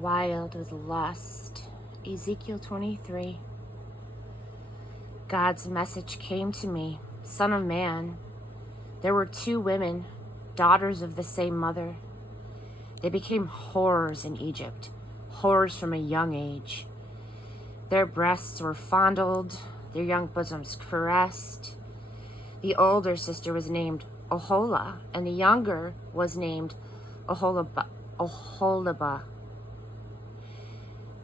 wild with lust. Ezekiel 23. God's message came to me, Son of man. There were two women, daughters of the same mother. They became whores in Egypt, whores from a young age. Their breasts were fondled, their young bosoms caressed. The older sister was named Ohola, and the younger was named Oholibah.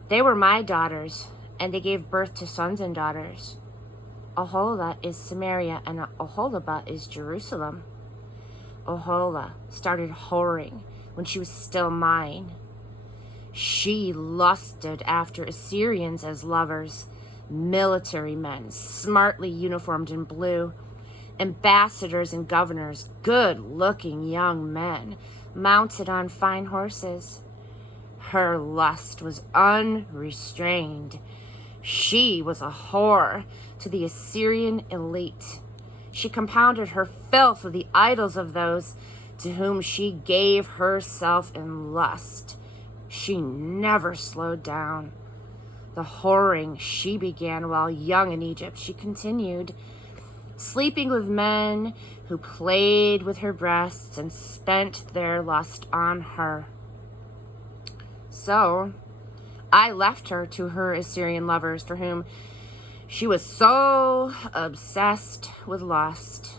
They were my daughters, and they gave birth to sons and daughters. Ohola is Samaria, and Oholibah is Jerusalem. Ohola started whoring when she was still mine. She lusted after Assyrians as lovers, military men, smartly uniformed in blue, ambassadors and governors, good-looking young men, mounted on fine horses. Her lust was unrestrained. She was a whore to the Assyrian elite. She compounded her filth with the idols of those to whom she gave herself in lust. She never slowed down. The whoring she began while young in Egypt, she continued, sleeping with men who played with her breasts and spent their lust on her. So I left her to her Assyrian lovers, for whom she was so obsessed with lust.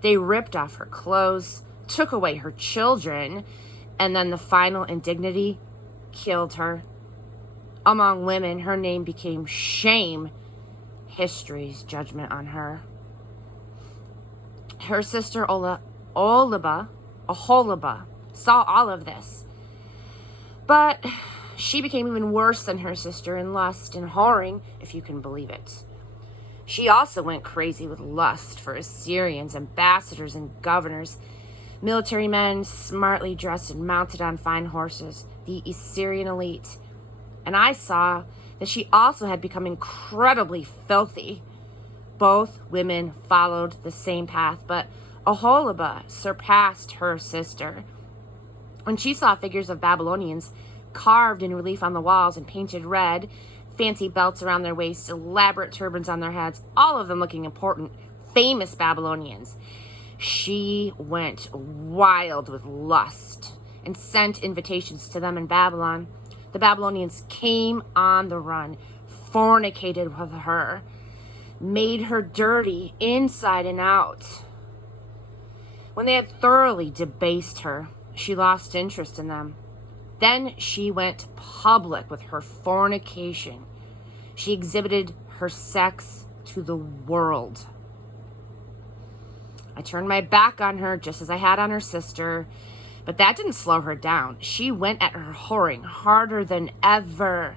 They ripped off her clothes, took away her children, and then the final indignity killed her. Among women, her name became shame, history's judgment on her. Her sister Oholibah saw all of this, but she became even worse than her sister in lust and whoring, if you can believe it. She also went crazy with lust for Assyrians, ambassadors and governors, military men smartly dressed and mounted on fine horses, the Assyrian elite. And I saw that she also had become incredibly filthy. Both women followed the same path, but Oholibah surpassed her sister. When she saw figures of Babylonians carved in relief on the walls and painted red, fancy belts around their waists, elaborate turbans on their heads, all of them looking important, famous Babylonians, she went wild with lust and sent invitations to them in Babylon. The Babylonians came on the run, fornicated with her, made her dirty inside and out. When they had thoroughly debased her, she lost interest in them. Then she went public with her fornication. She exhibited her sex to the world. I turned my back on her just as I had on her sister, but that didn't slow her down. She went at her whoring harder than ever.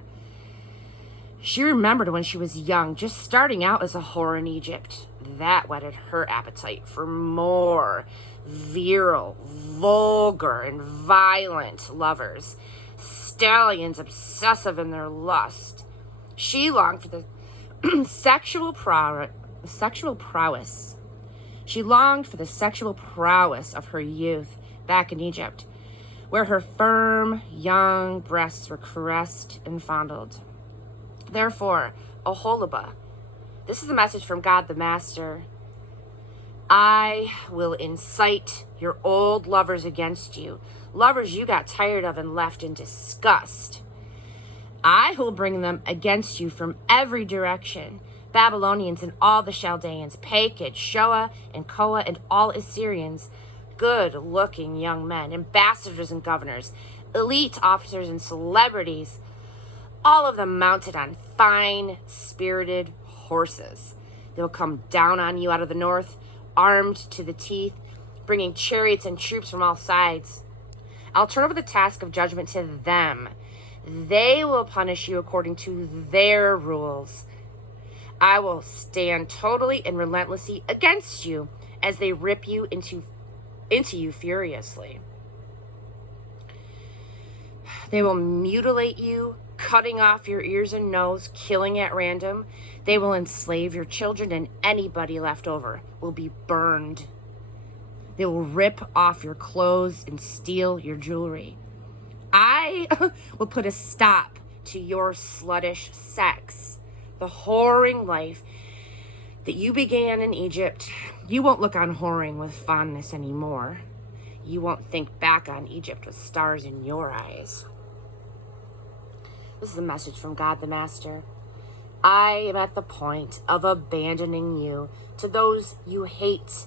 She remembered when she was young, just starting out as a whore in Egypt. That whetted her appetite for more virile, vulgar, and violent lovers, stallions obsessive in their lust. She longed for the sexual prowess. She longed for the sexual prowess of her youth back in Egypt, where her firm, young breasts were caressed and fondled. Therefore, Oholibah, this is the message from God the Master. I will incite your old lovers against you, lovers you got tired of and left in disgust. I will bring them against you from every direction, Babylonians and all the Chaldeans, Pakid, Shoa, and Koa, and all Assyrians, good-looking young men, ambassadors and governors, elite officers and celebrities, all of them mounted on fine-spirited horses. They will come down on you out of the north, armed to the teeth, bringing chariots and troops from all sides. I'll turn over the task of judgment to them. They will punish you according to their rules. I will stand totally and relentlessly against you as they rip you into you furiously. They will mutilate you, cutting off your ears and nose, killing at random. They will enslave your children, and anybody left over will be burned. They will rip off your clothes and steal your jewelry. I will put a stop to your sluttish sex, the whoring life that you began in Egypt. You won't look on whoring with fondness anymore. You won't think back on Egypt with stars in your eyes. This is a message from God the Master. I am at the point of abandoning you to those you hate,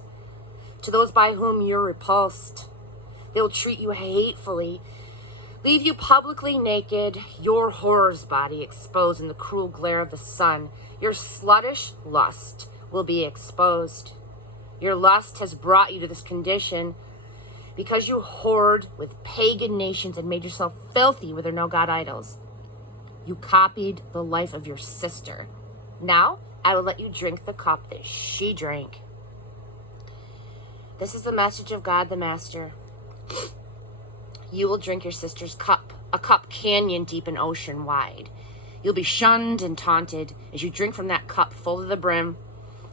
to those by whom you're repulsed. They'll treat you hatefully, leave you publicly naked, your whore's body exposed in the cruel glare of the sun. Your sluttish lust will be exposed. Your lust has brought you to this condition because you whored with pagan nations and made yourself filthy with their no-God idols. You copied the life of your sister. Now, I will let you drink the cup that she drank. This is the message of God the Master. You will drink your sister's cup, a cup canyon deep and ocean wide. You'll be shunned and taunted as you drink from that cup full to the brim.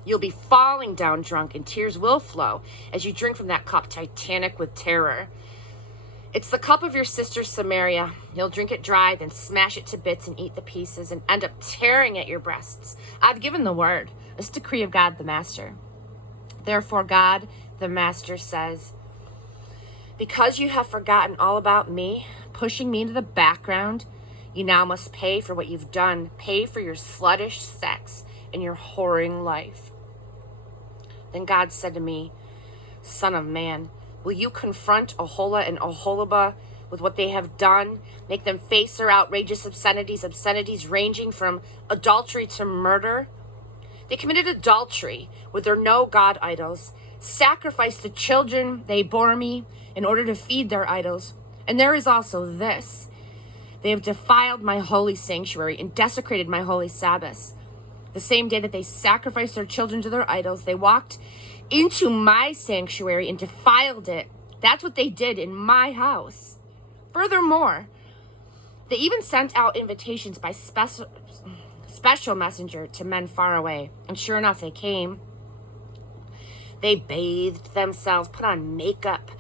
You'll be falling down drunk, and tears will flow as you drink from that cup titanic with terror. It's the cup of your sister Samaria. You'll drink it dry, then smash it to bits and eat the pieces and end up tearing at your breasts. I've given the word, this decree of God the Master. Therefore, God the Master says, because you have forgotten all about me, pushing me into the background, you now must pay for what you've done. Pay for your sluttish sex and your whoring life. Then God said to me, Son of man, will you confront Oholah and Oholibah with what they have done? Make them face their outrageous obscenities ranging from adultery to murder? They committed adultery with their no-God idols, sacrificed the children they bore me in order to feed their idols. And there is also this. They have defiled my holy sanctuary and desecrated my holy Sabbaths. The same day that they sacrificed their children to their idols, they walked into my sanctuary and defiled it. That's what they did in my house. Furthermore, they even sent out invitations by special messenger to men far away. And sure enough, they came. They bathed themselves, put on makeup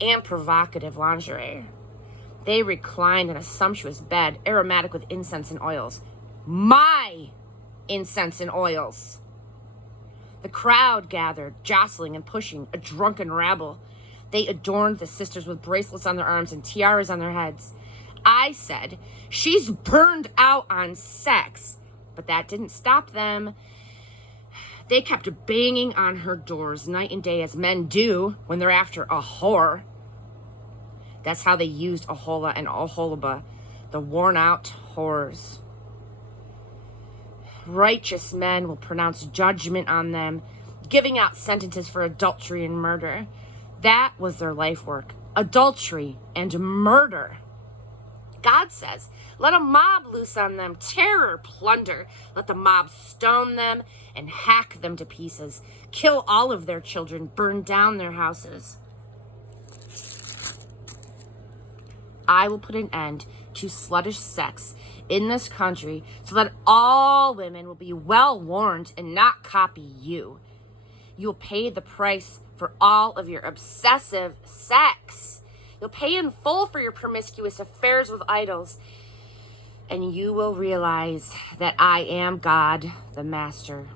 and provocative lingerie. They reclined in a sumptuous bed, aromatic with incense and oils. My incense and oils. The crowd gathered, jostling and pushing, a drunken rabble. They adorned the sisters with bracelets on their arms and tiaras on their heads. I said, she's burned out on sex. But that didn't stop them. They kept banging on her doors night and day, as men do when they're after a whore. That's how they used Oholah and Oholibah, the worn-out whores. Righteous men will pronounce judgment on them, giving out sentences for adultery and murder. That was their life work, adultery and murder. God says, let a mob loose on them, terror, plunder. Let the mob stone them and hack them to pieces, kill all of their children, burn down their houses. I will put an end to sluttish sex in this country so that all women will be well warned and not copy you. You'll pay the price for all of your obsessive sex. You'll pay in full for your promiscuous affairs with idols. And you will realize that I am God, the Master.